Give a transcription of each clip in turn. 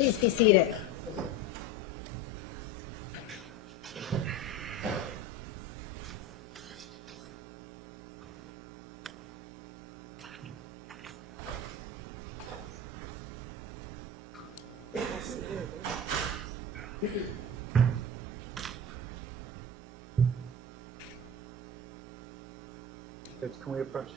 Please be seated. Can we approach?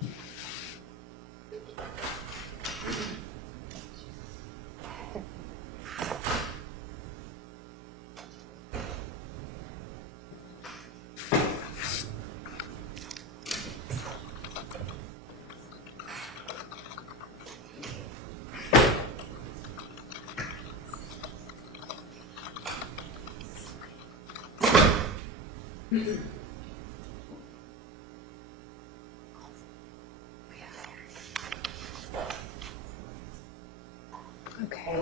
Okay.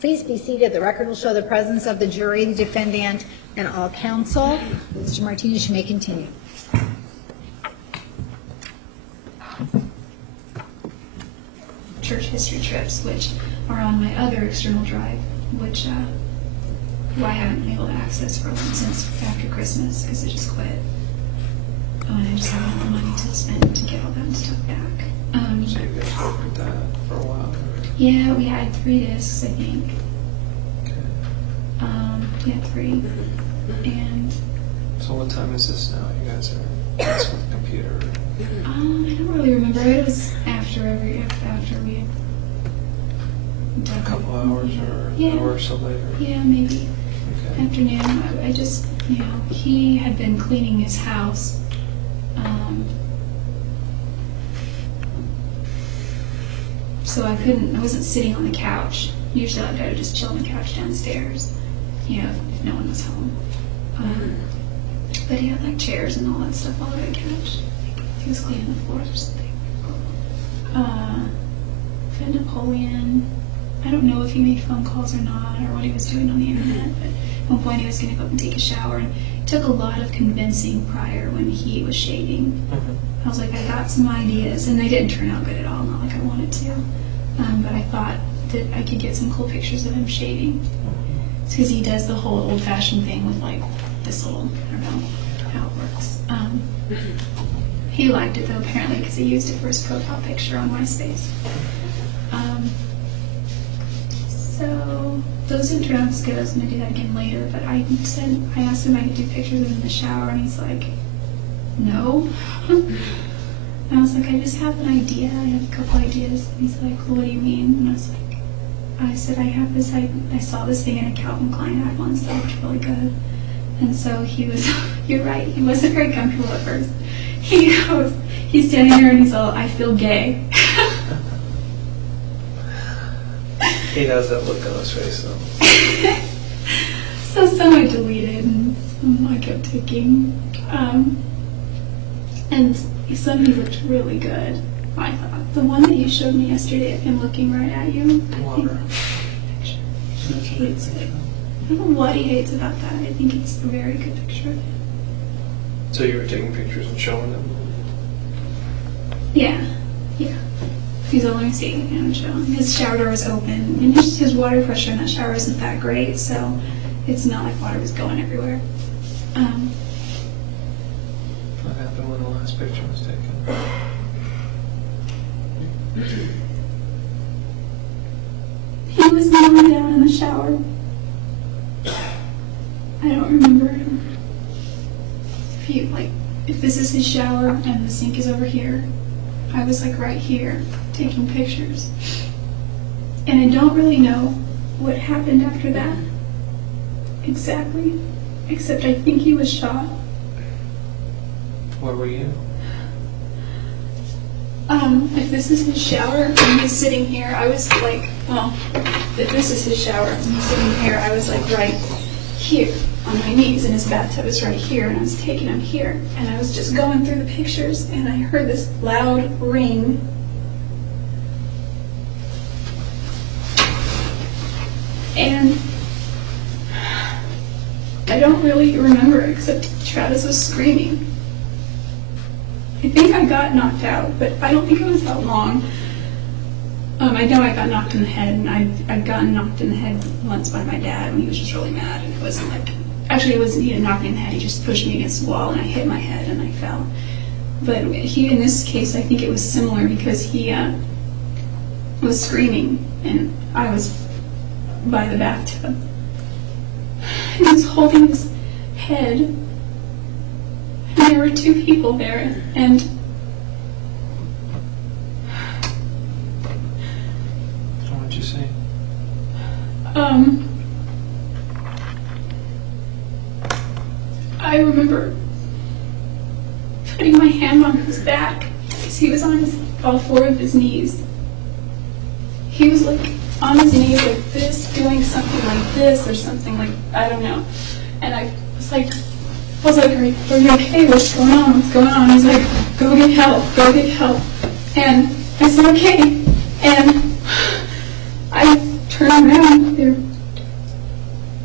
Please be seated. The record will show the presence of the jury, the defendant, and all counsel. Mr. Martinez, you may continue. Church history trips, which are on my other external drive, which I haven't been able to access for since after Christmas because I just quit. And I just haven't had the money to spend to get all that stuff back. So you guys worked with that for a while? Yeah, we had 3 discs, I think. Okay. We had 3. And So what time is this now? You guys are messing with the computer? I don't really remember. It was after we had done A couple hours or Yeah. an hour or so later? Yeah, maybe. Okay. Afternoon. I just, he had been cleaning his house. So I wasn't sitting on the couch. Usually I would just chill on the couch downstairs, if no one was home. But he had like chairs and all that stuff all over the couch. He was cleaning the floors or something. Fed Napoleon. I don't know if he made phone calls or not, or what he was doing on the internet, but at one point he was going to go up and take a shower, and it took a lot of convincing prior when he was shaving. Mm-hmm. I was like, I got some ideas, and they didn't turn out good at all, not like I wanted to. But I thought that I could get some cool pictures of him shaving. It's because he does the whole old-fashioned thing with like this little, I don't know how it works. He liked it though, apparently, because he used it for his profile picture on MySpace. So those didn't turn out as good. I was going to do that again later, but I asked him if I could do pictures of him in the shower, and he's like, no. And I was like, I just have an idea. I have a couple ideas. And he's like, well, what do you mean? And I said, I have this, I saw this thing in a Calvin Klein ad once that looked really good. And so he was, you're right, he wasn't very comfortable at first. He's standing there and he's all, I feel gay. He has that look on his face, though. So some I deleted and some I kept taking. And some he looked really good, I thought. The one that you showed me yesterday of him looking right at you, Water. He hates it. I don't know what he hates about that. I think it's a very good picture of him. So you were taking pictures and showing them? Yeah. He's only seeing him showing. His shower door was open, and his water pressure in that shower isn't that great, so it's not like water was going everywhere. What happened when the last picture was taken? He was kneeling down in the shower. I don't remember if this is his shower and the sink is over here. I was like right here taking pictures. And I don't really know what happened after that exactly, except I think he was shot. Where were you? If this is his shower and he's sitting here, I was like, well, if this is his shower and he's sitting here, I was like right here on my knees, and his bathtub is right here, and I was taking him here, and I was just going through the pictures, and I heard this loud ring. And I don't really remember except Travis was screaming. I think I got knocked out, but I don't think it was that long. I know I got knocked in the head, and I'd gotten knocked in the head once by my dad when he was just really mad, and it wasn't like, actually it wasn't, he didn't knock me in the head, he just pushed me against the wall, and I hit my head, and I fell. But he, in this case, I think it was similar because he was screaming, and I was by the bathtub. And he was holding his head, and there were two people there, and What'd you say? I remember putting my hand on his back because he was on all four of his knees. He was like on his knees like this, doing something like this or something like, I don't know. And I was like, are you okay? What's going on? What's going on? He's like, go get help, go get help. And I said, okay. And I turned around, there were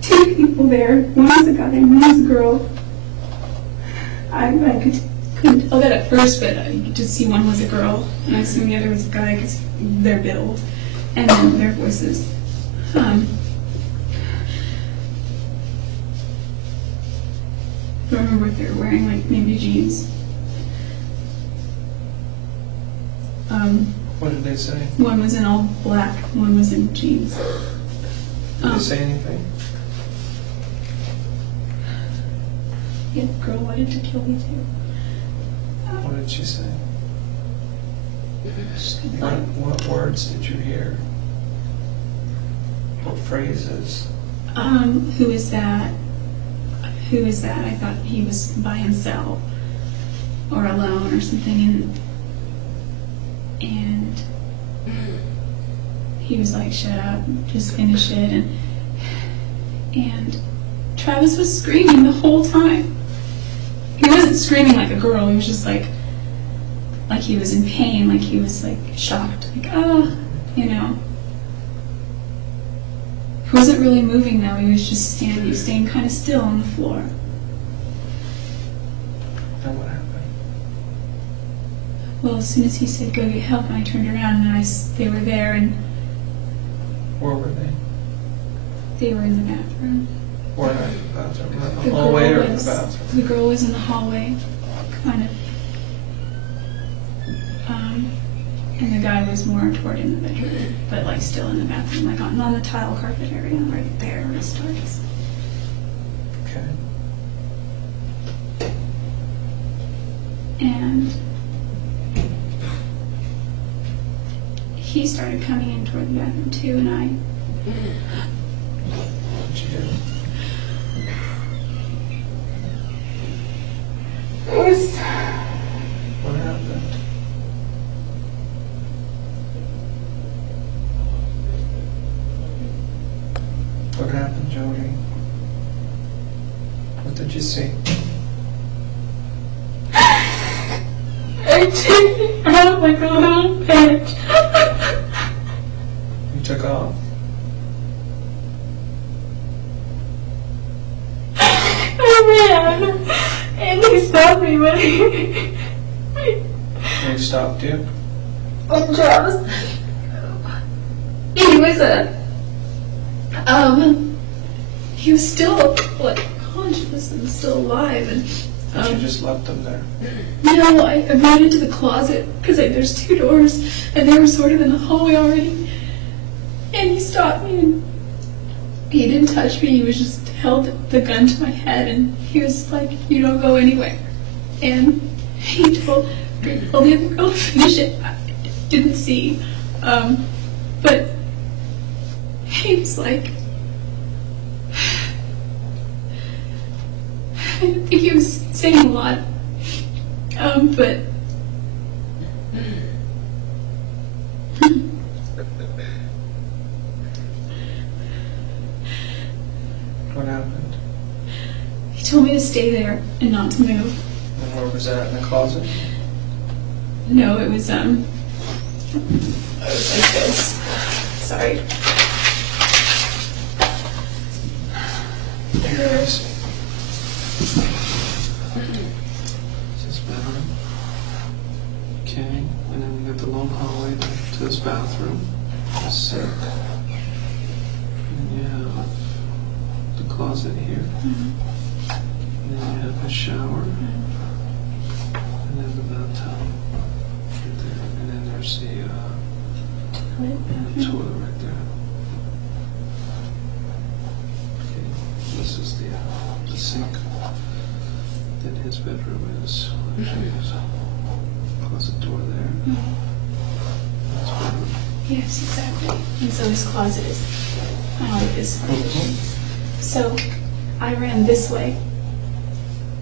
two people there. One was a guy and one was a girl. I couldn't tell that at first, but I could just see one was a girl, and I assumed the other was a guy because their build and then their voices. I don't remember what they were wearing, like maybe jeans. What did they say? One was in all black, one was in jeans. Did they say anything? Yeah, girl wanted to kill me too. What did she say? Like, What words did you hear? What phrases? who is that? Who is that? I thought he was by himself or alone or something, and he was like, shut up, just finish it. And Travis was screaming the whole time. He wasn't screaming like a girl, he was just like he was in pain, like he was like shocked, like, oh, you know. He wasn't really moving though, he was just staying kind of still on the floor. And what happened? Well, as soon as he said go get help, and I turned around and they were there, and Where were they? they were in the bathroom. Where in the bathroom? In The the girl hallway or in the was- bathroom? The girl was in the hallway, kind of. And the guy was more toward in the bedroom, but like still in the bathroom, like on the tile carpet area, right there where it starts. Okay. And he started coming in toward the bathroom too, and I What'd you do? What happened? What happened, Jodi? What did you see? I took out like a little bitch. You took off? I ran, and he stopped me when They stopped you? And Travis, he was he was still like conscious and still alive, and But you just left them there? no, I ran into the closet because there's two doors, and they were sort of in the hallway already, and he stopped me, and he didn't touch me, he was just held the gun to my head, and he was like, you don't go anywhere, and he told the other girl to finish it. I didn't see, but he was like, I don't think he was saying a lot, but What happened? He told me to stay there and not to move. And where was that, in the closet? No, it was like this. Sorry. Here it is. This is bedroom. Okay, and then we got the long hallway to this bathroom. The sink. And you have the closet here. And then you have a shower. And then the bathtub. Right there. And then there's the toilet right there. Okay, this is the sink. Then his bedroom is, actually, there's a closet door there. His bedroom. Yes, exactly. And so his closet is kind of like this. So I ran this way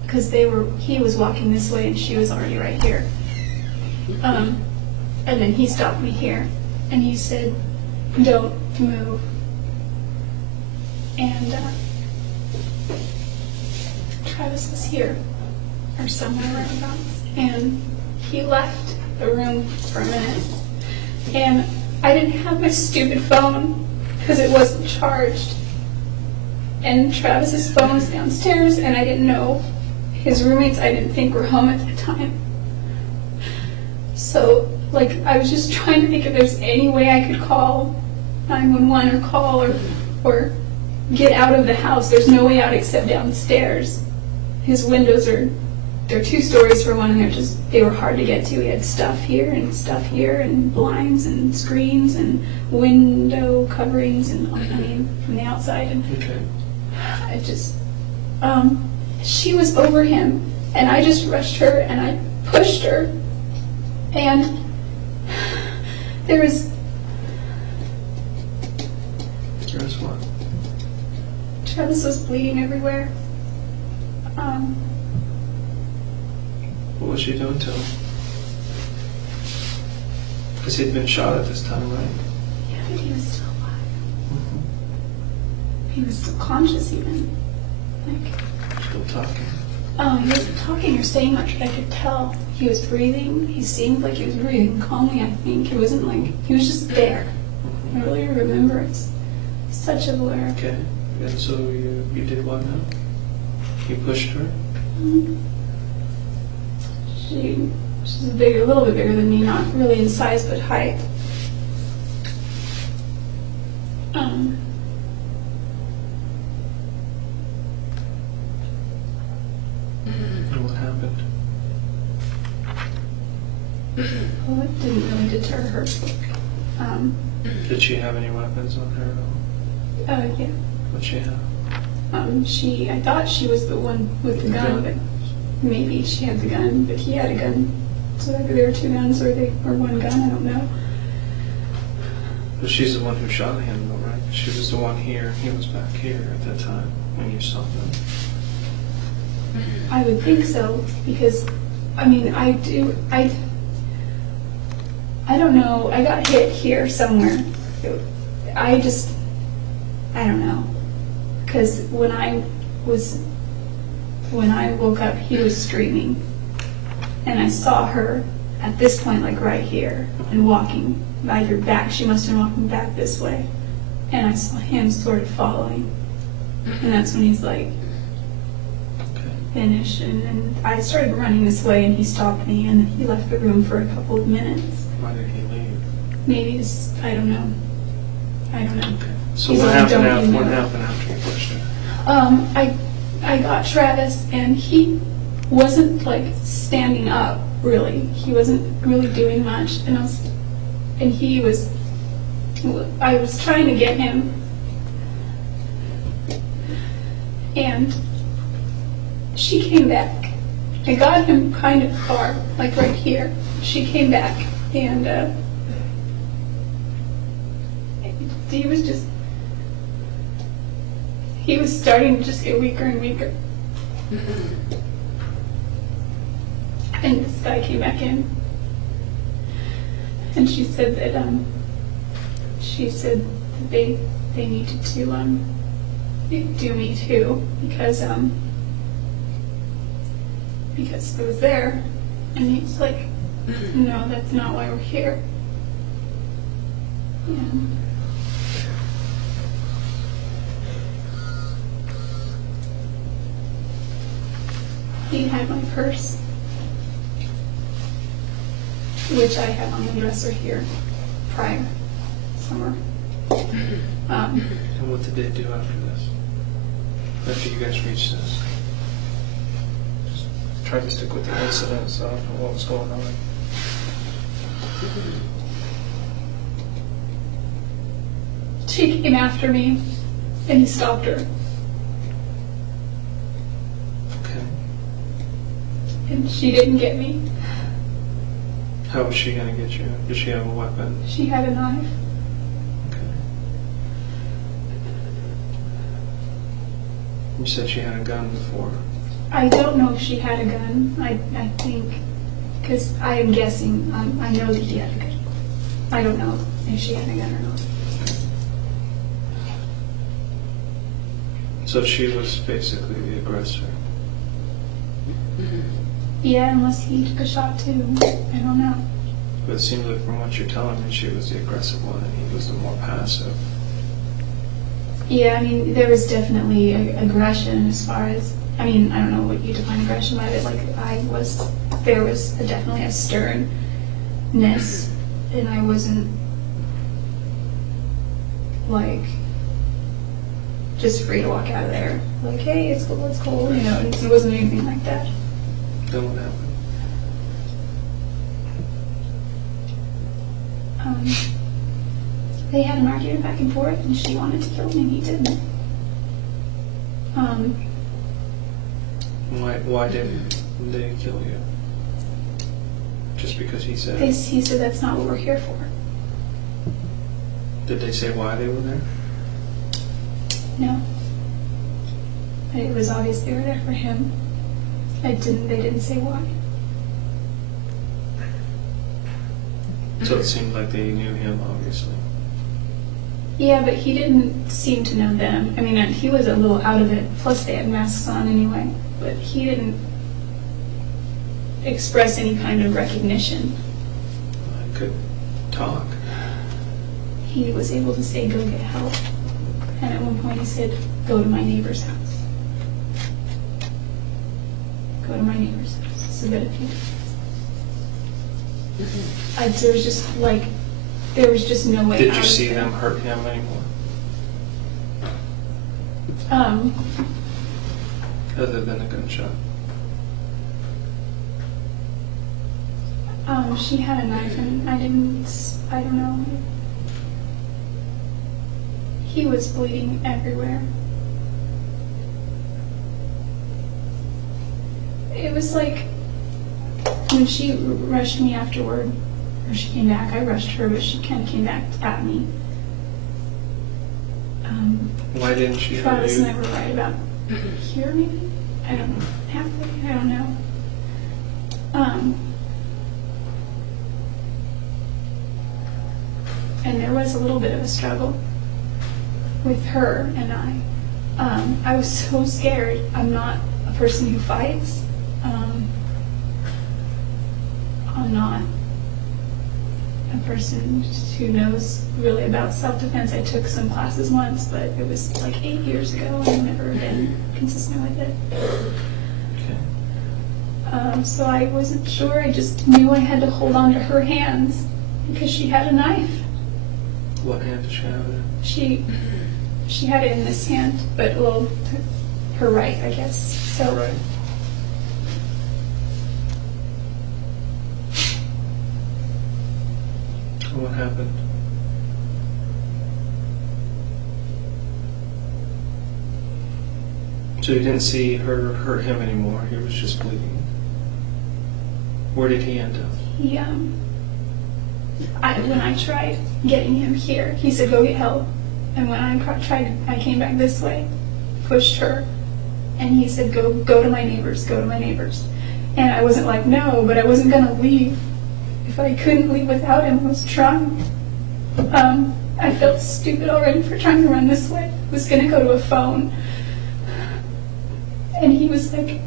because he was walking this way and she was already right here. And then he stopped me here and he said, "Don't move." And Travis was here or somewhere right about, and he left the room for a minute. And I didn't have my stupid phone because it wasn't charged. And Travis's phone was downstairs, and I didn't know his roommates, I didn't think were home at the time. So, like, I was just trying to think if there's any way I could call 911 or call or get out of the house. There's no way out except down the stairs. His windows they're 2 stories for one, and they were hard to get to. He had stuff here and blinds and screens and window coverings and from the outside. And Okay. I just, she was over him, and I just rushed her and I pushed her, and There's what? Travis was bleeding everywhere. What was she doing to him? Because he'd been shot at this time, right? Yeah, but he was still alive. He was still conscious even. Like, Still talking. he wasn't talking or saying much, but I could tell he was breathing. He seemed like he was breathing calmly, I think. It wasn't like, he was just there. I really remember. It's such a blur. Okay. And so you did what now? You pushed her? She's a little bit bigger than me, not really in size, but height. And what happened? Well, it didn't really deter her. Did she have any weapons on her at all? Yeah. What'd she have? I thought she was the one with the gun, but maybe she had the gun, but he had a gun. So maybe there were 2 guns or one gun, I don't know. But she's the one who shot him, though, right? She was the one here. He was back here at that time when you saw them. I would think so, because, I don't know, I got hit here somewhere. I don't know. Because when I woke up, he was screaming. And I saw her at this point, like right here, and walking by her back. She must have been walking back this way. And I saw him sort of following. And that's when he's like, finish. And then I started running this way, and he stopped me, and then he left the room for a couple of minutes. Why did he leave? Maybe just, I don't know. Okay. So He's what like, happened, "Don't you what know?" happened after you pushed her? I got Travis, and he wasn't like standing up really. He wasn't really doing much, and I was trying to get him, and she came back. I got him kind of far, like right here. She came back, and he was starting to just get weaker and weaker. And this guy came back in, and she said that they needed to do me too, because it was there, and he's like, no, that's not why we're here. And he had my purse, which I had on the dresser here prior summer. And what did they do after this? After you guys reached this? Just tried to stick with the incident, so I don't know what was going on. She came after me, and he stopped her, Okay. and she didn't get me. How was she gonna get you? Did she have a weapon? She had a knife. Okay. You said she had a gun before. I don't know if she had a gun. I think, because I am guessing, I know that he had a gun. I don't know if she had a gun or not. So she was basically the aggressor. Yeah, unless he took a shot too. I don't know. But it seems like from what you're telling me, she was the aggressive one and he was the more passive. Yeah, I mean, there was definitely aggression as far as, I mean, I don't know what you define aggression by, but like there was definitely a sternness, and I wasn't like just free to walk out of there. Like, hey, it's cool, you know, it wasn't anything like that. Then what happened? They had an argument back and forth, and she wanted to kill me, and he didn't. Why didn't they kill you? Just because he said? He said that's not what we're here for. Did they say why they were there? No. It was obvious they were there for him. They didn't say why. So it seemed like they knew him, obviously. Yeah, but he didn't seem to know them. I mean, he was a little out of it. Plus, they had masks on anyway. But he didn't express any kind of recognition. I could talk. He was able to say, go get help. And at one point he said, go to my neighbor's house. Go to my neighbor's house. So that if you... there was just no way out. Did you see them hurt him anymore? Other than a gunshot? She had a knife, and I don't know. He was bleeding everywhere. It was like when she rushed me afterward, or she came back, I rushed her, but she kind of came back at me. Why didn't she hurt Travis you? and I were right about here, maybe? I don't know. Halfway, I don't know. And there was a little bit of a struggle with her and I. I was so scared. I'm not a person who fights. I'm not a person who knows really about self-defense. I took some classes once, but it was like 8 years ago, and I've never been consistent with it. Okay. So I wasn't sure. I just knew I had to hold on to her hands because she had a knife. What hand did she have it in? She had it in this hand, but well, her right, I guess. So Right. What happened? So you didn't see her hurt him anymore. He was just bleeding. Where did he end up? he, when I tried getting him here, he said, go get help. And when I came back this way, pushed her, and he said, go to my neighbors, go to my neighbors. And I wasn't like, no, but I wasn't going to leave. If I couldn't leave without him, I was trying. I felt stupid already for trying to run this way. was gonna go to a phone. And he was like,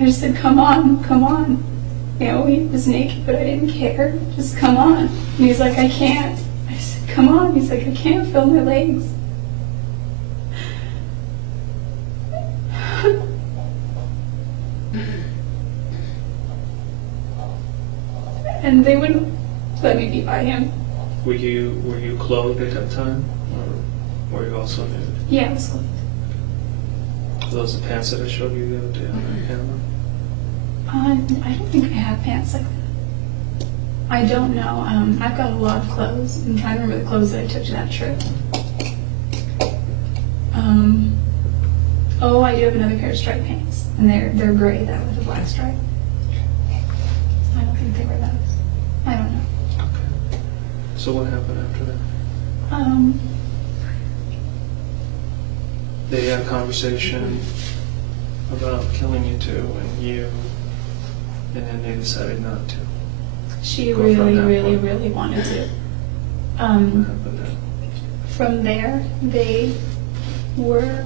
I just said, come on, come on. You know, he was naked, but I didn't care. Just come on. And he's like, I can't. I said, come on. He's like, I can't feel my legs. And they wouldn't let me be by him. Were you clothed at that time, or were you also nude? Yeah, it was clothed. Are those the pants that I showed you the other day on the camera? I don't think I have pants like that. I don't know. I've got a lot of clothes. I'm trying to remember the clothes that I took to that trip. Oh, I do have another pair of striped pants, and they're gray though with a black stripe. I don't think they were those. I don't know. Okay. So what happened after that? They had a conversation about killing you two, and then they decided not to. She Go from really, that really, point. really wanted to. What happened then? From there, they were.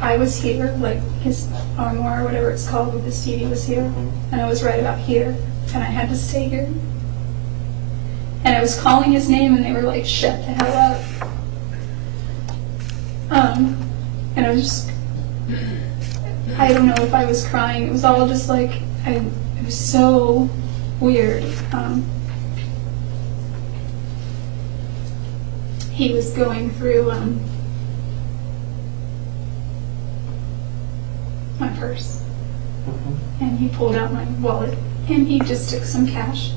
I was here, like his armoire or whatever it's called, with his TV was here, and I was right about here, and I had to stay here. And I was calling his name, and they were like, "Shut the hell up." And I was just, I don't know if I was crying. It was all just like, it was so weird. He was going through my purse, and he pulled out my wallet, and he just took some cash.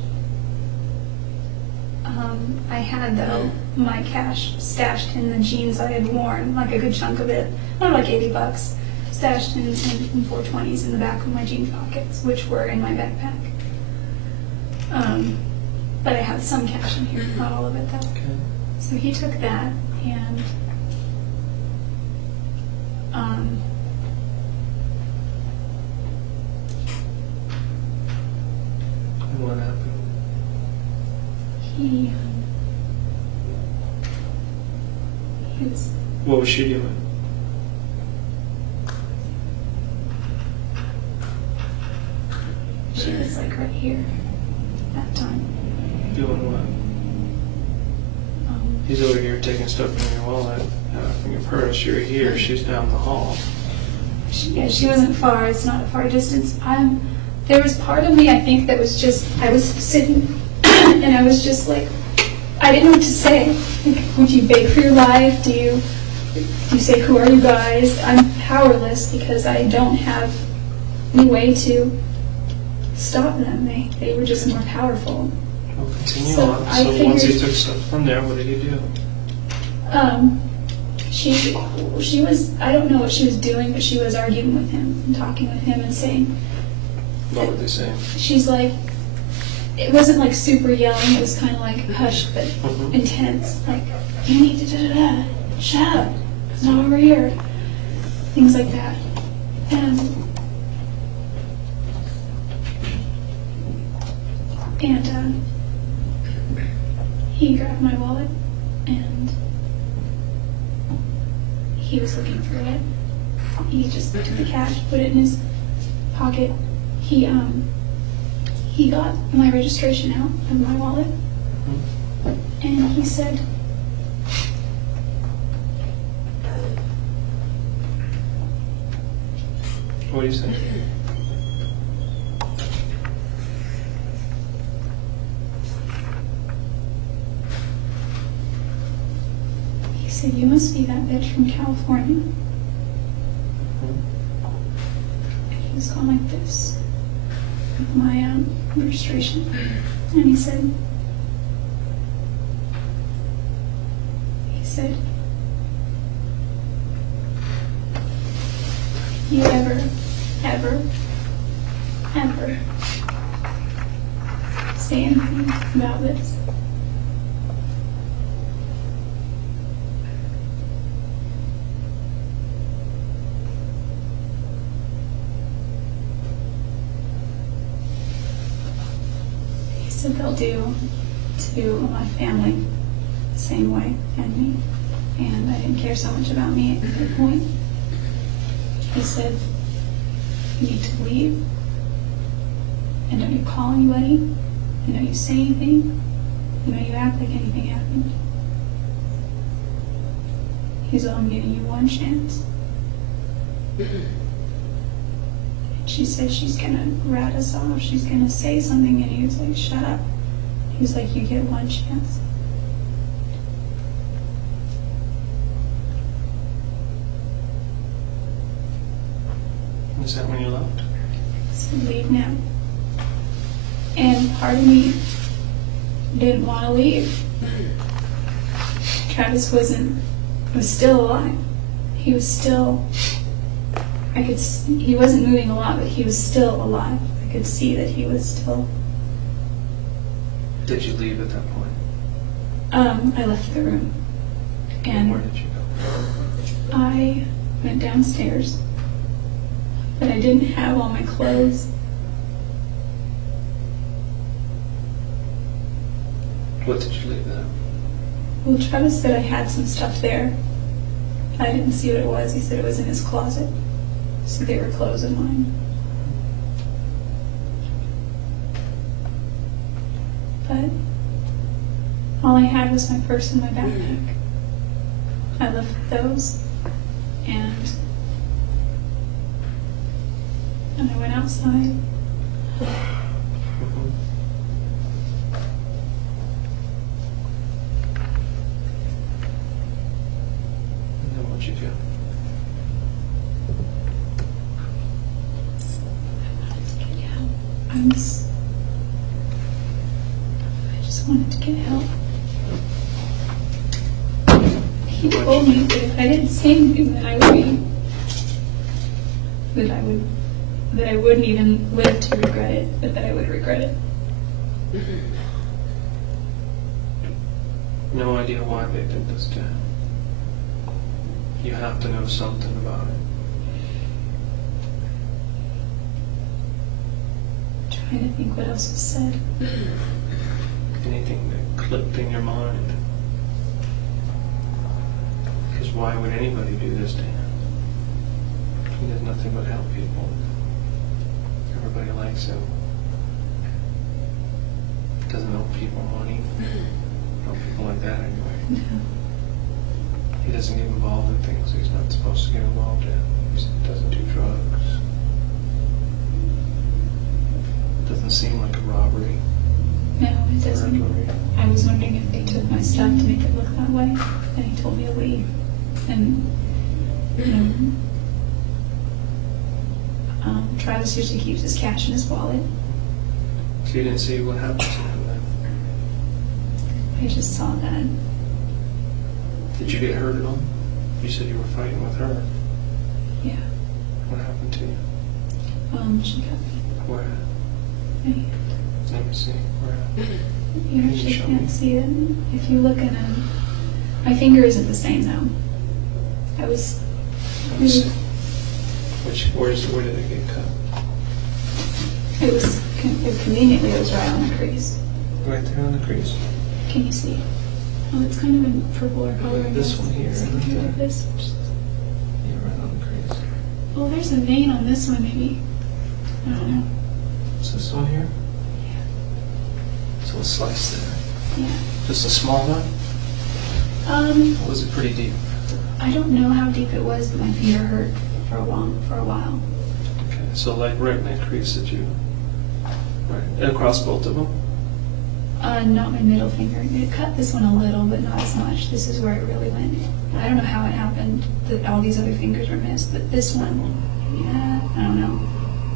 I had, though, my cash stashed in the jeans I had worn, like a good chunk of it, not like $80, stashed in 420s in the back of my jean pockets, which were in my backpack. But I had some cash in here, not all of it, though. Okay. So he took that, and And what happened? he was, What was she doing? she was like right here that time. Doing what? He's over here taking stuff from your wallet, from your purse. You're here. She's down the hall. She wasn't far. It's not a far distance. There was part of me, I think, that was just, I was sitting and I was just like, I didn't know what to say. Like, would you beg for your life? Do you say, who are you guys? I'm powerless because I don't have any way to stop them. They were just more powerful. Well, continue So on. I So once he figured- took stuff from there, what did he do? She was, I don't know what she was doing, but she was arguing with him and talking with him and saying, What were they saying? she's like, it wasn't like super yelling, it was kind of like hushed but intense, like, you need to da-da-da, shut up, it's not over here, things like that. And he grabbed my wallet and he was looking through it. He just took the cash, put it in his pocket. He got my registration out of my wallet, and he said, What do you say? he said, you must be that bitch from California. And he was going like this with my registration, and he said, you ever say anything about this? He said they'll do to my family the same way and me. and I didn't care so much about me at that point. He said, you need to leave, and don't you call anybody, and don't you say anything, and don't you act like anything happened. He's all, I'm giving you one chance. She said she's gonna rat us off, she's gonna say something, and he was like, shut up. He was like, you get one chance. Was that when you left? So leave now. And part of me didn't want to leave. Travis was still alive. He was still, he wasn't moving a lot, but he was still alive. I could see that he was still. Did you leave at that point? I left the room. And where did you go? I went downstairs, but I didn't have all my clothes. What did you leave there? Well, Travis said I had some stuff there. I didn't see what it was. He said it was in his closet. So they were clothes of mine. But all I had was my purse and my backpack. I left those, and I went outside. And then what'd you do? I just wanted to get help. He told me that if I didn't say anything, that I wouldn't even live to regret it, but that I would regret it. No idea why they did this to him. You have to know something about it. Trying to think what else was said. Anything that clicked in your mind. Because why would anybody do this to him? He does nothing but help people. Everybody likes him. Doesn't owe people money. Not people like that anyway. No. He doesn't get involved in things he's not supposed to get involved in. He doesn't do drugs. Doesn't seem like a robbery. No, it doesn't. Burglary. I was wondering if they took my stuff to make it look that way, and he told me to leave. And, Travis usually keeps his cash in his wallet. So you didn't see what happened to him then? I just saw that. Did you get hurt at all? You said you were fighting with her. Yeah. What happened to you? She got me. Where? Right. Let me see. Where? You Can you actually show me? can't see it. If you look at my finger isn't the same though. I was. Let me see. Where did it get cut? It was conveniently. It was right on the crease. Right there on the crease. Can you see? Oh, it's kind of in purple color. I This guess. one here, Something right there. like this. Yeah, right on the crease. Well, there's a vein on this one, maybe. I don't know. Is this one here? Yeah. So a slice there. Yeah. Just a small one? Or was it pretty deep? I don't know how deep it was, but my finger hurt for a while. Okay, so like right in that crease that you, right across both of them? Not my middle finger. It cut this one a little, but not as much. This is where it really went. I don't know how it happened that all these other fingers were missed, but this one, yeah, I don't know.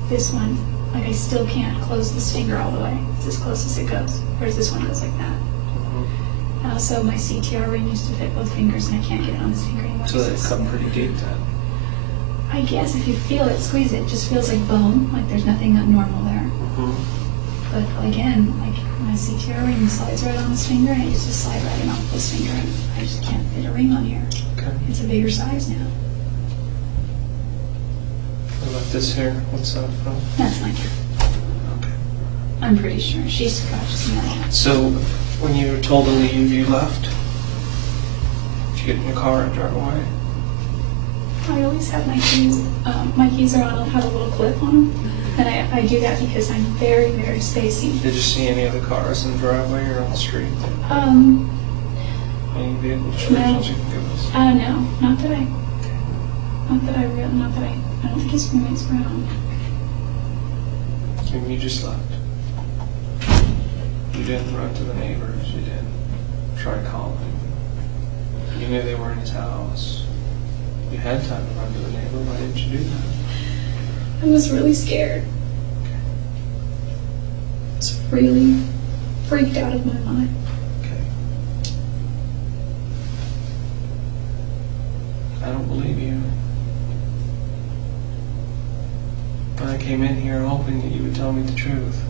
This one, like I still can't close this finger all the way. It's as close as it goes. Whereas this one goes like that. Mm-hmm. Also, my CTR ring used to fit both fingers, and I can't get it on this finger anymore. So they cut pretty deep then. I guess if you feel it, squeeze it, just feels like bone, like there's nothing abnormal there. Mm-hmm. But again, like my CTR ring slides right on this finger, and it used to slide right off this finger, and I just can't fit a ring on here. Okay. It's a bigger size now. What about this here? What's that from? That's my cat. Okay. I'm pretty sure. She scratches me a lot. So when you were told to leave, you left? you get in the car and drive away? I always have my keys. My keys are on. Have a little clip on them, and I do that because I'm very, very spacey. Did you see any other cars in the driveway or on the street? Any vehicle descriptions you can give us? No, not that I don't think his roommates were home. And you just left. You didn't run to the neighbors. You didn't try calling. You knew they were in his house. You had time to run to the neighbor. Why didn't you do that? I was really scared. I was really freaked out of my mind. Okay. I don't believe you. I came in here hoping that you would tell me the truth.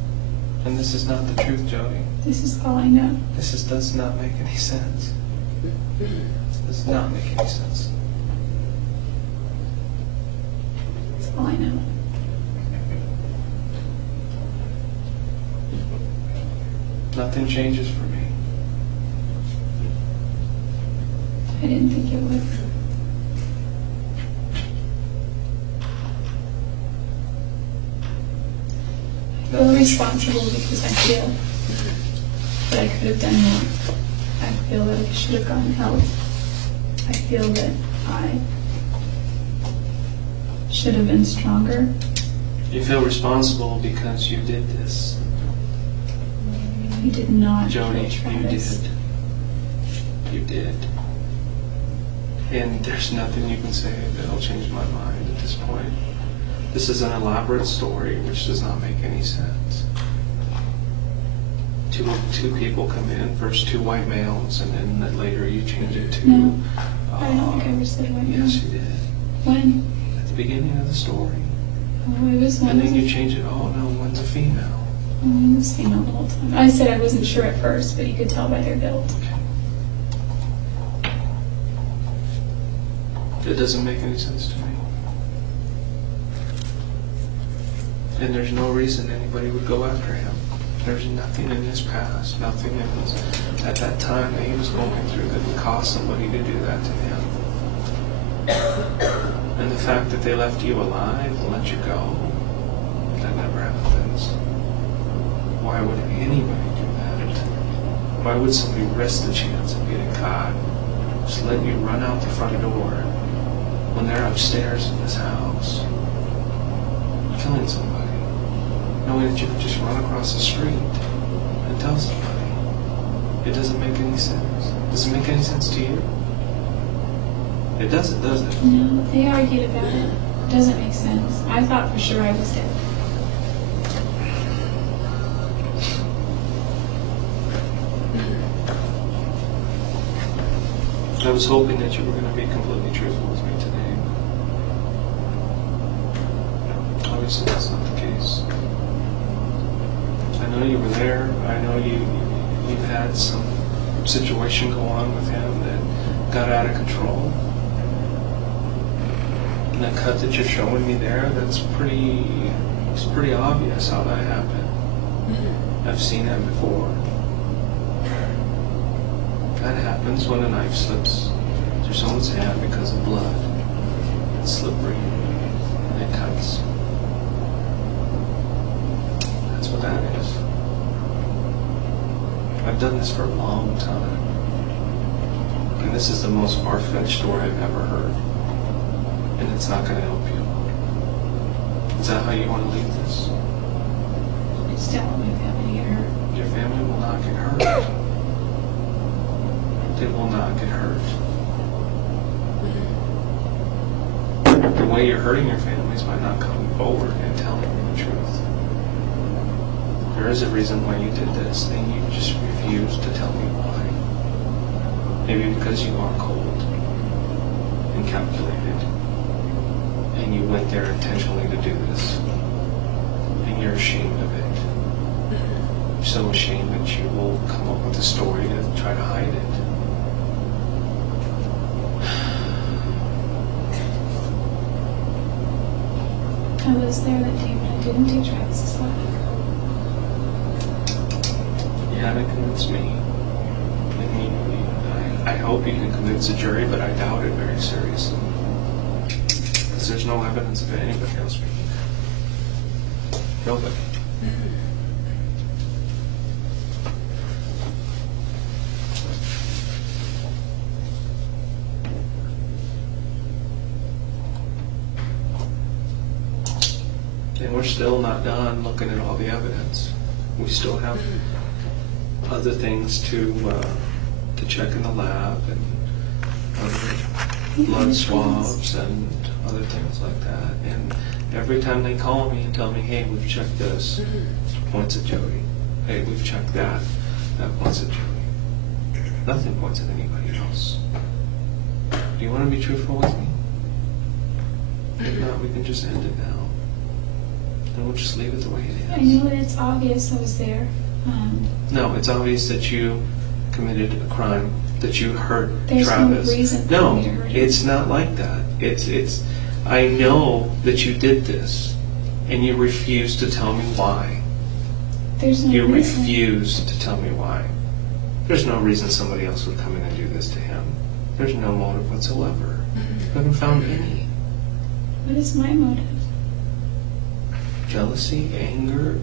And this is not the truth, Jodi. This is all I know. Does not make any sense. Does not make any sense. That's all I know. Nothing changes for me. I didn't think it would. I feel responsible because I feel that I could have done more. I feel that I should have gotten help. I feel that I should have been stronger. You feel responsible because you did this. You did not. Jodi, kill you Travis. did. You did. And there's nothing you can say that'll change my mind at this point. This is an elaborate story which does not make any sense. Two people come in, first two white males, and then later you change it to... No, I don't think I ever said white male. Yes, you did. When? At the beginning of the story. Oh, it was one. And then you change it, oh no, one's a female. Oh, it was female the whole time. I said I wasn't sure at first, but you could tell by their build. It doesn't make any sense to me. And there's no reason anybody would go after him. There's nothing in his past, nothing in his, at that time that he was going through that would cause somebody to do that to him. And the fact that they left you alive and let you go, that never happens. Why would anybody do that? Why would somebody risk the chance of getting caught? Just let you run out the front door when they're upstairs in this house, killing somebody, knowing that you could just run across the street and tell somebody. It doesn't make any sense. Does it make any sense to you? It doesn't, does it? No, they argued about it. It doesn't make sense. I thought for sure I was dead. I was hoping that you were going to be completely truthful with me today. Obviously, that's not the case. I know you were there. I know you've had some situation go on with him that got out of control. And that cut that you're showing me there, it's pretty obvious how that happened. I've seen that before. That happens when a knife slips through someone's hand because of blood. It's slippery and it cuts. That's what that is. I've done this for a long time. And this is the most far-fetched story I've ever heard. And it's not going to help you. Is that how you want to leave this? I just don't want my family to get hurt. Your family will not get hurt. They will not get hurt. The way you're hurting your family is by not coming forward and telling them the truth. There is a reason why you did this, and you just refused to tell me why. Maybe because you are cold and calculated, and you went there intentionally to do this, and you're ashamed of it. You're so ashamed that you will come up with a story to try to hide it. I was there that day, but I didn't take Travis's life. You haven't convinced me. And you, I hope you can convince the jury, but I doubt it very seriously. Because there's no evidence of anybody else being there. Nobody. And we're still not done looking at all the evidence. We still have other things to check in the lab and other blood swabs and other things like that. And every time they call me and tell me, hey, we've checked this, points at Jodi. Hey, we've checked that, that points at Jodi. Nothing points at anybody else. Do you want to be truthful with me? If not, we can just end it now. And we'll just leave it the way it is. I know that it's obvious I was there. No, it's obvious that you committed a crime, that you hurt There's Travis. no reason for No, me to hurt him. it's not like that. It's. I know that you did this, and you refuse to tell me why. There's no You reason. refuse to tell me why. There's no reason somebody else would come in and do this to him. There's no motive whatsoever. I haven't found any. What is my motive? Jealousy, anger,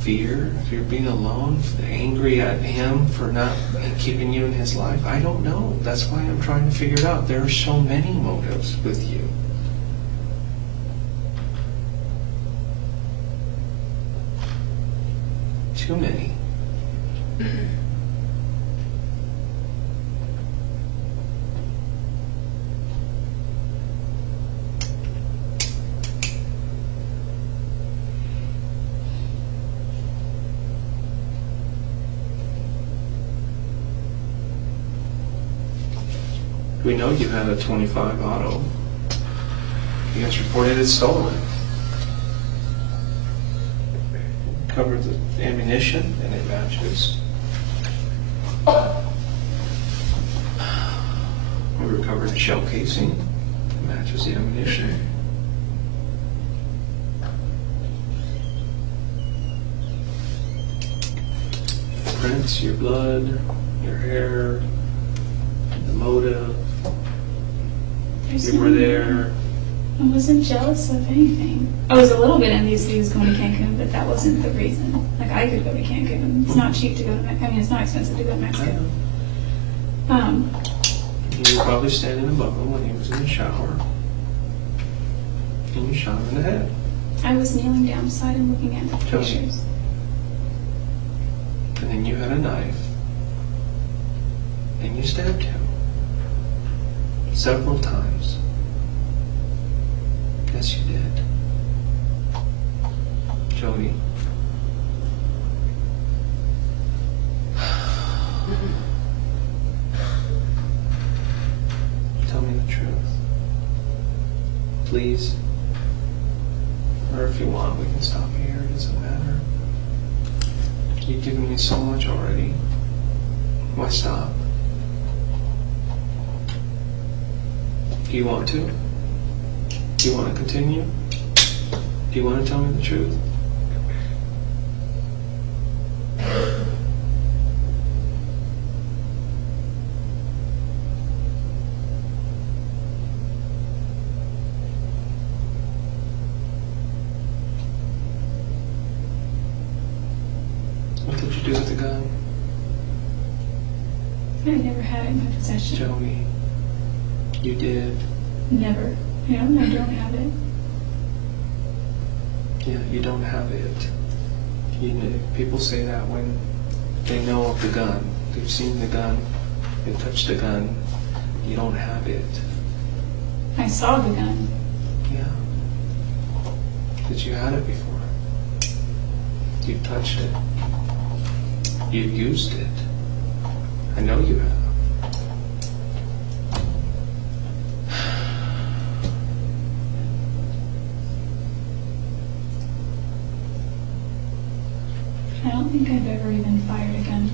fear, if you're being alone, angry at him for not keeping you in his life. I don't know. That's why I'm trying to figure it out. There are so many motives with you. Too many. We know you had a 25 auto. You guys reported it stolen. Covered the ammunition and it matches. We recovered the shell casing. It matches the ammunition. Prints, your blood, your hair, the motive. There's You were no- there. I wasn't jealous of anything. I was a little bit envious that he was going to Cancun, but that wasn't the reason. Like, I could go to Cancun. It's not cheap to go to Mexico. I mean, it's not expensive to go to Mexico. You were probably standing above him when he was in the shower. And you shot him in the head. I was kneeling down beside him looking at the Jodi. pictures. And then you had a knife. And you stabbed him. Several times. Yes, you did. Jodi. Tell me the truth. Please. Or if you want, we can stop here. It doesn't matter. You've given me so much already. Why stop? Do you want to? Do you want to continue? Do you want to tell me the truth? What did you do with the gun, I never had it in my possession. Jodi? You did. Never. I don't have it. Yeah, you don't have it. You know, people say that when they know of the gun. They've seen the gun. They've touched the gun. You don't have it. I saw the gun. Yeah. But you had it before. You touched it. You used it. I know you have. I don't think I've ever even fired a gun.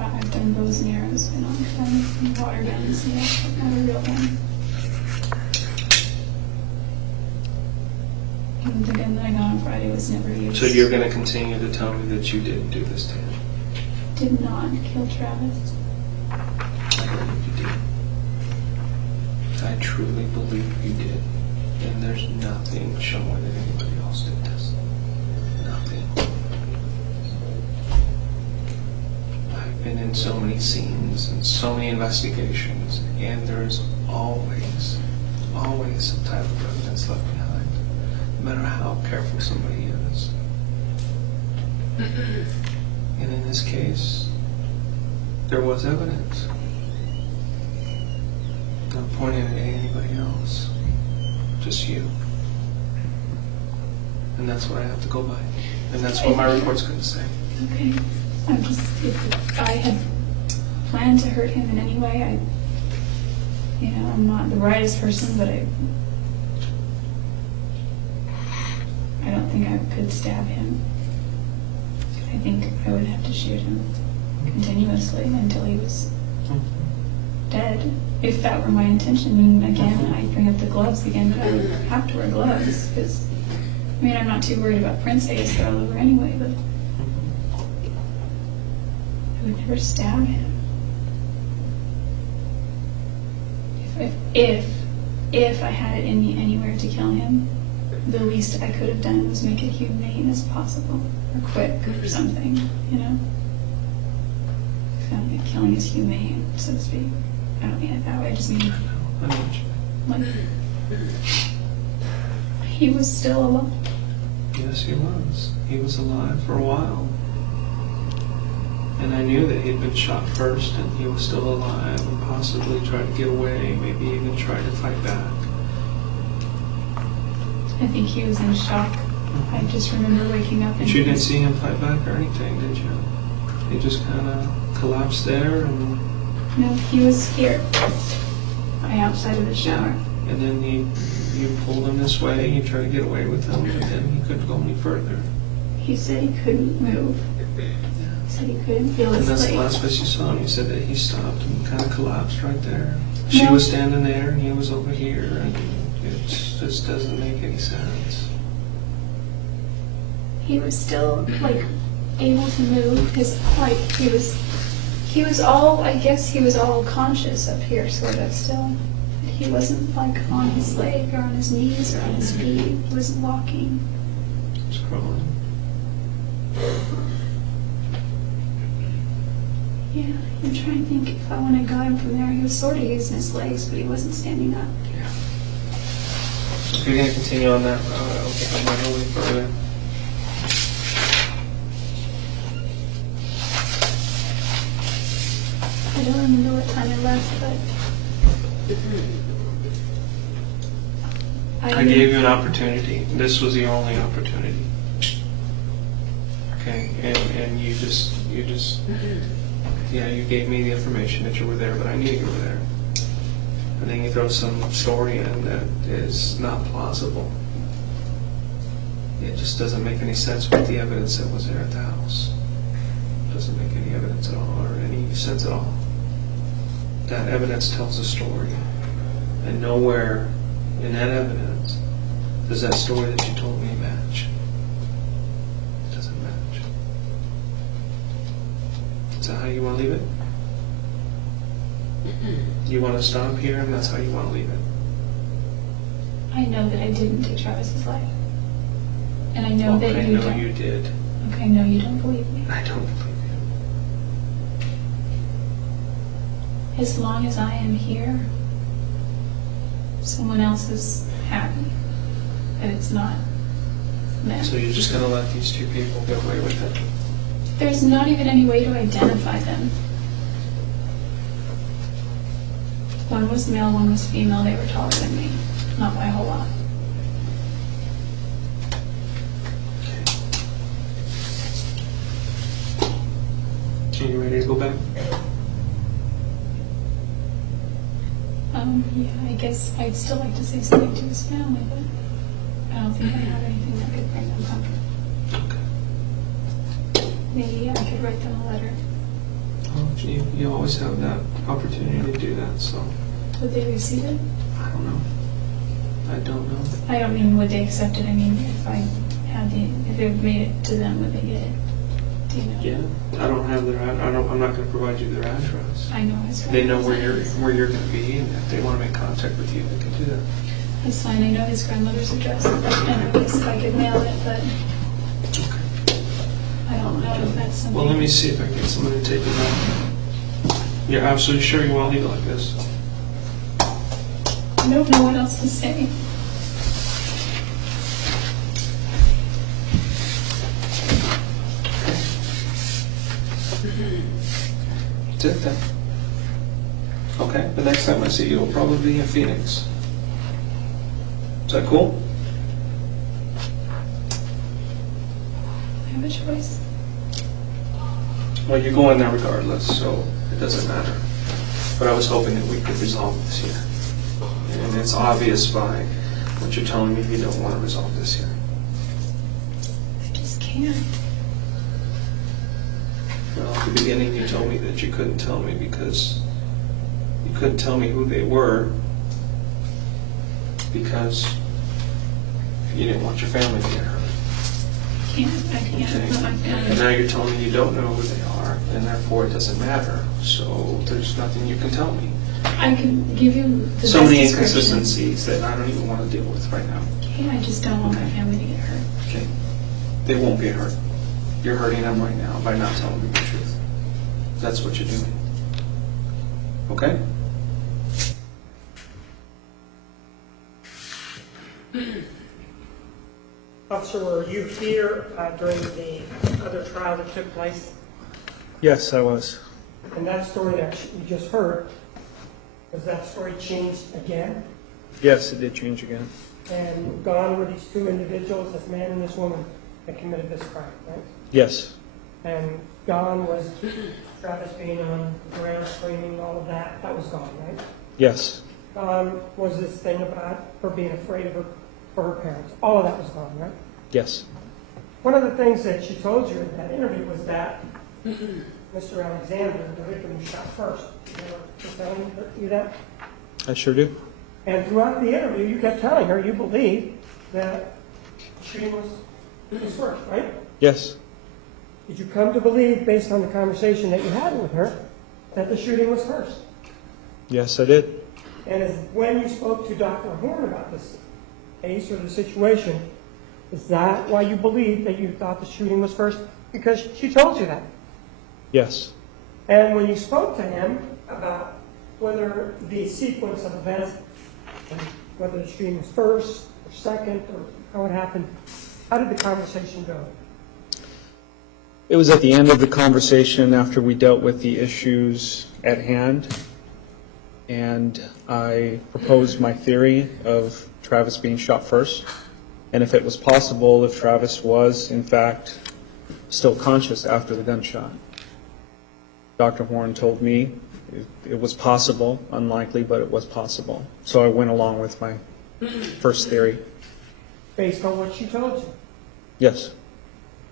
I've done bows and arrows, but I've done water guns, yeah, but not a real gun. And the gun that I got on Friday was never used. So you're going to continue to tell me that you didn't do this to him? did not kill Travis. I believe you did. I truly believe you did. And there's nothing showing that anybody else did this. Nothing. I've been in so many scenes and so many investigations, and there's always some type of evidence left behind, no matter how careful somebody is. And in this case, there was evidence. Not pointing at anybody else, just you. And that's what I have to go by. And that's what my report's going to say. Okay. If I had planned to hurt him in any way, I'm not the brightest person, but I don't think I could stab him. I think I would have to shoot him continuously until he was dead, if that were my intention. And again, I bring up the gloves again, but I would have to wear gloves, because, I'm not too worried about prints, I guess they're all over anyway, but I would never stab him. If I had it in me anywhere to kill him, the least I could have done was make it humane as possible, or quick, or something, I don't think killing is humane, so to speak. I don't mean it that way, I just mean, I know what you mean. like, he was still alive. Yes, he was. He was alive for a while. And I knew that he'd been shot first, and he was still alive, and possibly tried to get away, maybe even tried to fight back. I think he was in shock. I just remember waking up But you didn't see him fight back or anything, did you? He just kind of collapsed there, and No, he was here, outside of the shower. and then you pulled him this way, you tried to get away with him, and then he couldn't go any further. He said he couldn't move. He said he couldn't feel And his that's the legs. last place you saw him. You said that he stopped and kind of collapsed right there. She No. was standing there, and he was over here, and it just doesn't make any sense. He was still, able to move. He was all, I guess he was all conscious up here, sort of, still. But he wasn't, on his leg, or on his knees, or on his feet. He wasn't walking. Just crawling. Yeah, I'm trying to think if when I got him from there, he was sort of using his legs, but he wasn't standing up. Yeah. If you're going to continue on that route, I don't think I'm going to go any further. I don't remember what time I left, but I gave you an opportunity. This was the only opportunity. Okay, and you just, yeah, you gave me the information that you were there, but I knew you were there. And then you throw some story in that is not plausible. It just doesn't make any sense with the evidence that was there at the house. It doesn't make any evidence at all, or any sense at all. That evidence tells a story, and nowhere in that evidence does that story that you told me match. It doesn't match. Is that how you want to leave it? You want to stop here, and that's how you want to leave it? I know that I didn't take Travis's life. And I know that I you know don't. you did. Okay, I know you don't believe me. I don't believe you. As long as I am here, someone else is happy. And it's not them. So you're just going to let these two people get away with it? There's not even any way to identify them. One was male, one was female. They were taller than me. Not by a whole lot. Are you ready to go back? Yeah, I guess I'd still like to say something to his family, but I don't think I have anything that could bring them comfort. Okay. Maybe I could write them a letter. Well, you always have that opportunity to do that, so Would they receive it? I don't know. I don't know. I don't mean would they accept it. I mean if I had if it made it to them, would they get it? Do Do you know? Yeah, I don't have their. I'm not going to provide you their address. I know his They know where grandmother's you're going to be, and if they want to make contact with you, they can do that. That's fine. I know his grandmother's address. And I guess if I could mail it, but I don't know if that's something. Well, let me see if I can get somebody to take it out. You're absolutely sure you want to leave it like this? I don't know what else to say. That's it then. Okay, the next time I see you will probably be in Phoenix. Is that cool? I have a choice. Well, you're going there regardless, so it doesn't matter. But I was hoping that we could resolve this here. And it's obvious by what you're telling me you don't want to resolve this here. I just can't. Well, at the beginning you told me that you couldn't tell me because you couldn't tell me who they were because you didn't want your family to get hurt. I can't put my And family. now you're telling me you don't know who they are, and therefore it doesn't matter. So there's nothing you can tell me. I can give you the So best many description. inconsistencies that I don't even want to deal with right now. Okay, I just don't want my family to get hurt. Okay? They won't get hurt. You're hurting them right now by not telling me the truth. That's what you're doing. Okay? Officer, were you here during the other trial that took place? Yes, I was. And that story that you just heard, was that story changed again? Yes, it did change again. And gone were these two individuals, this man and this woman, that committed this crime, right? Yes, And gone was Travis being on the ground screaming, all of that, that was gone, right? yes, Gone was this thing about her being afraid of her, for her parents. All of that was gone, right? yes, One of the things that she told you in that interview was that Mr. Alexander, the victim, was shot first. You remember her telling you that? I sure do. And throughout the interview, you kept telling her you believe that the shooting was first, right? Yes, Did you come to believe, based on the conversation that you had with her, that the shooting was first? yes, I did. And as when you spoke to Dr. Horn about this case or the situation, is that why you believe that you thought the shooting was first? Because she told you that. Yes, And when you spoke to him about whether the sequence of events, and whether the shooting was first or second or how it happened, how did the conversation go? it was at the end of the conversation after we dealt with the issues at hand, and I proposed my theory of Travis being shot first, and if it was possible, if Travis was, in fact, still conscious after the gunshot. Dr. Horn told me it was possible, unlikely, but it was possible. So I went along with my first theory. Based on what she told you. Yes,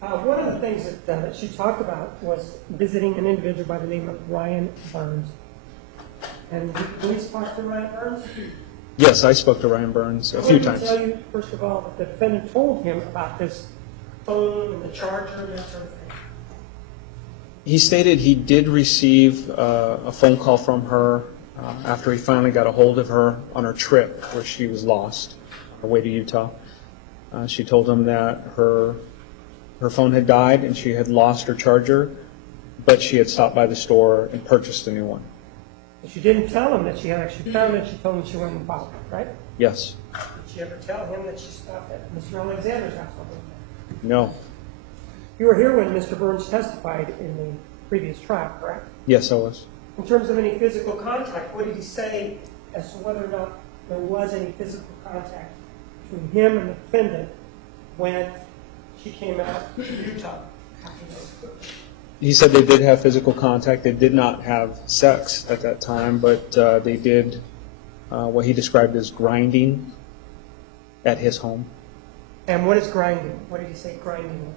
One of the things that she talked about was visiting an individual by the name of Ryan Burns. And did the police talk to Ryan Burns? yes, I spoke to Ryan Burns a few What times. did he tell you, first of all, that the defendant told him about this phone and the charger and that sort of thing? He stated he did receive a phone call from her after he finally got a hold of her on her trip where she was lost on her way to Utah. She told him that her phone had died and she had lost her charger, but she had stopped by the store and purchased a new one. But she didn't tell him that she had actually found it. She told him she went and bought it, right? Yes. Did she ever tell him that she stopped at Mr. Alexander's house? No. You were here when Mr. Burns testified in the previous trial, correct? Yes, I was. In terms of any physical contact, what did he say as to whether or not there was any physical contact between him and the defendant when she came out to Utah after this? He said they did have physical contact. They did not have sex at that time, but they did what he described as grinding at his home. And what is grinding? What did he say grinding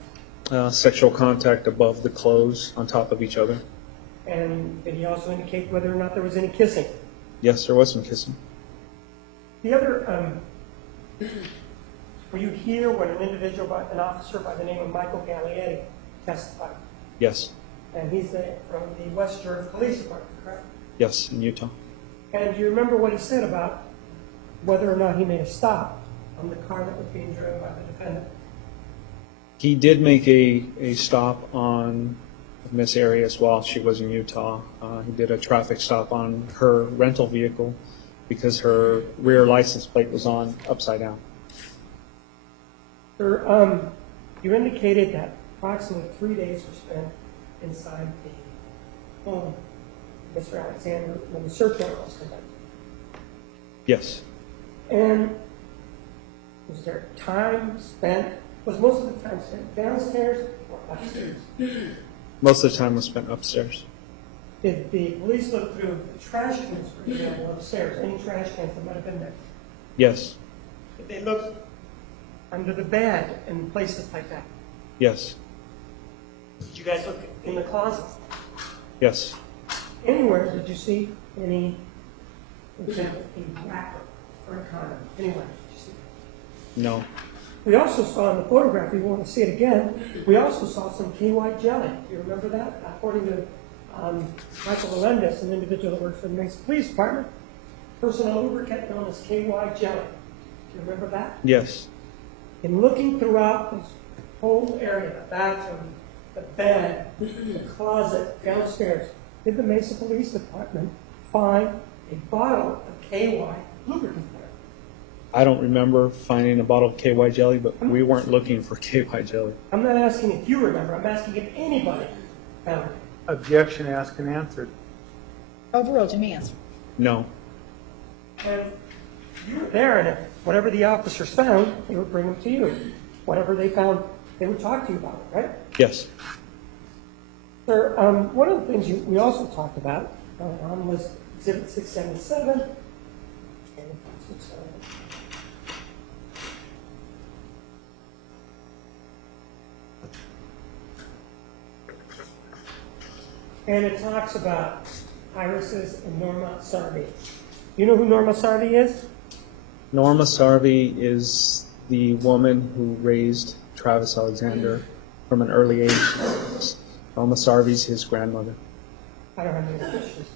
was? Sexual contact above the clothes on top of each other. And did he also indicate whether or not there was any kissing? Yes, there was some kissing. The other, were you here when an officer by the name of Michael Gallietti testified? Yes, And he's from the West Shore Police Department, correct? yes, in Utah. And do you remember what he said about whether or not he made a stop on the car that was being driven by the defendant? He did make a stop on Miss Arias while she was in Utah. He did a traffic stop on her rental vehicle because her rear license plate was on upside down. Sir, you indicated that approximately 3 days were spent inside the home of Mr. Alexander when the search warrant was conducted. Yes, And was there time spent, was most of the time spent downstairs or upstairs? most of the time was spent upstairs. Did the police look through the trash cans, for example, upstairs, any trash cans that might have been there? Yes, Did they look under the bed and places like that? yes, Did you guys look in the closets? yes, Anywhere did you see any, for example, a wrapper or a condom? Anywhere did you see? no, We also saw in the photograph, if you want to see it again, we also saw some KY jelly. Do you remember that? According to Michael Melendez, an individual that works for the Mesa Police Department, personal lubricant known as KY jelly. Do you remember that? yes. In looking throughout this whole area, the bathroom, the bed, the closet, downstairs, did the Mesa Police Department find a bottle of KY lubricant there? I don't remember finding a bottle of KY jelly, but we weren't looking for KY jelly. I'm not asking if you remember, I'm asking if anybody found it. Objection asked and answered. Overruled, Jimmy answer. No, And you were there, and if whatever the officers found, they would bring them to you. Whatever they found, they would talk to you about it, right? yes, Sir, one of the things we also talked about was Exhibit 677. And it talks about irises and Norma Sarvi. You know who Norma Sarvi is? Norma Sarvi is the woman who raised Travis Alexander from an early age. Norma Sarvi's his grandmother. I don't have any questions.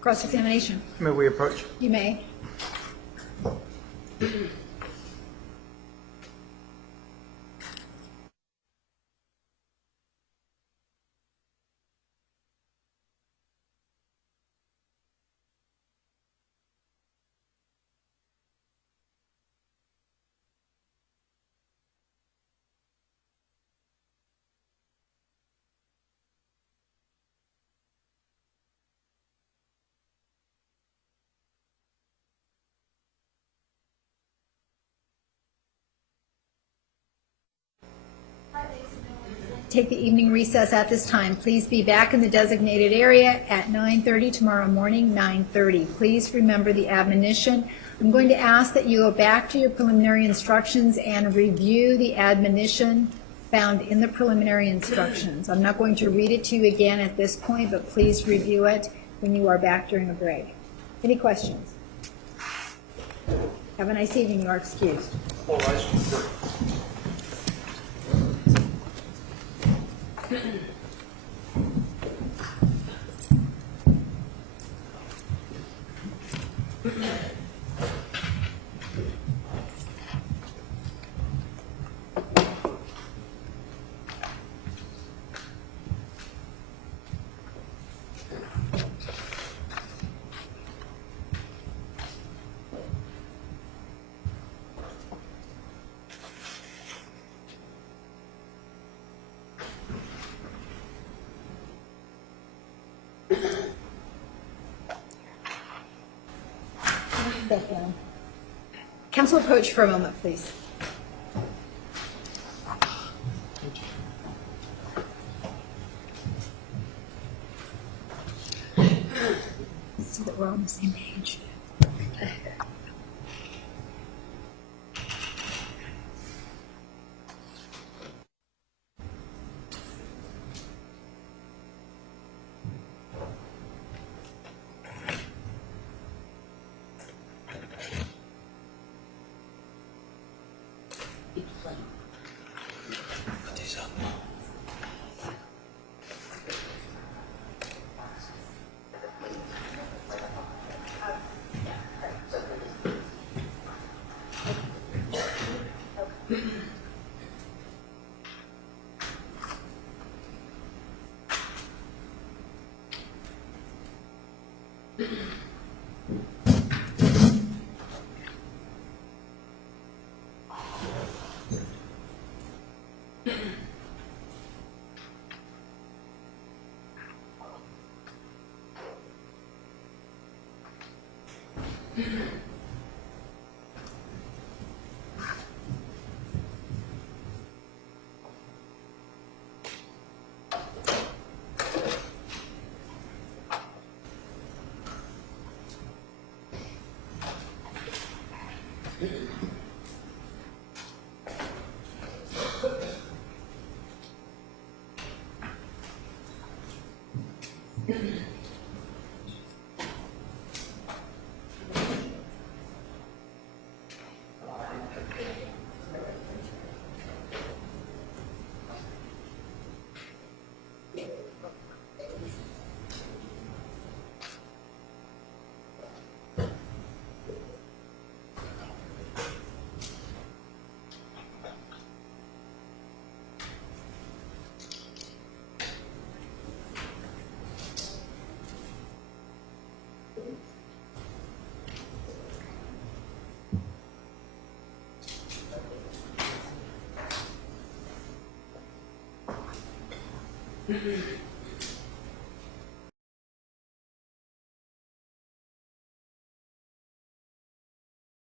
Cross-examination. May we approach? You may. Take the evening recess at this time. Please be back in the designated area at 9:30 tomorrow morning, 9:30. Please remember the admonition. I'm going to ask that you go back to your preliminary instructions and review the admonition found in the preliminary instructions. I'm not going to read it to you again at this point, but please review it when you are back during a break. Any questions? Have a nice evening. You are excused. Council, approach for a moment, please. So that we're on the same page. Okay.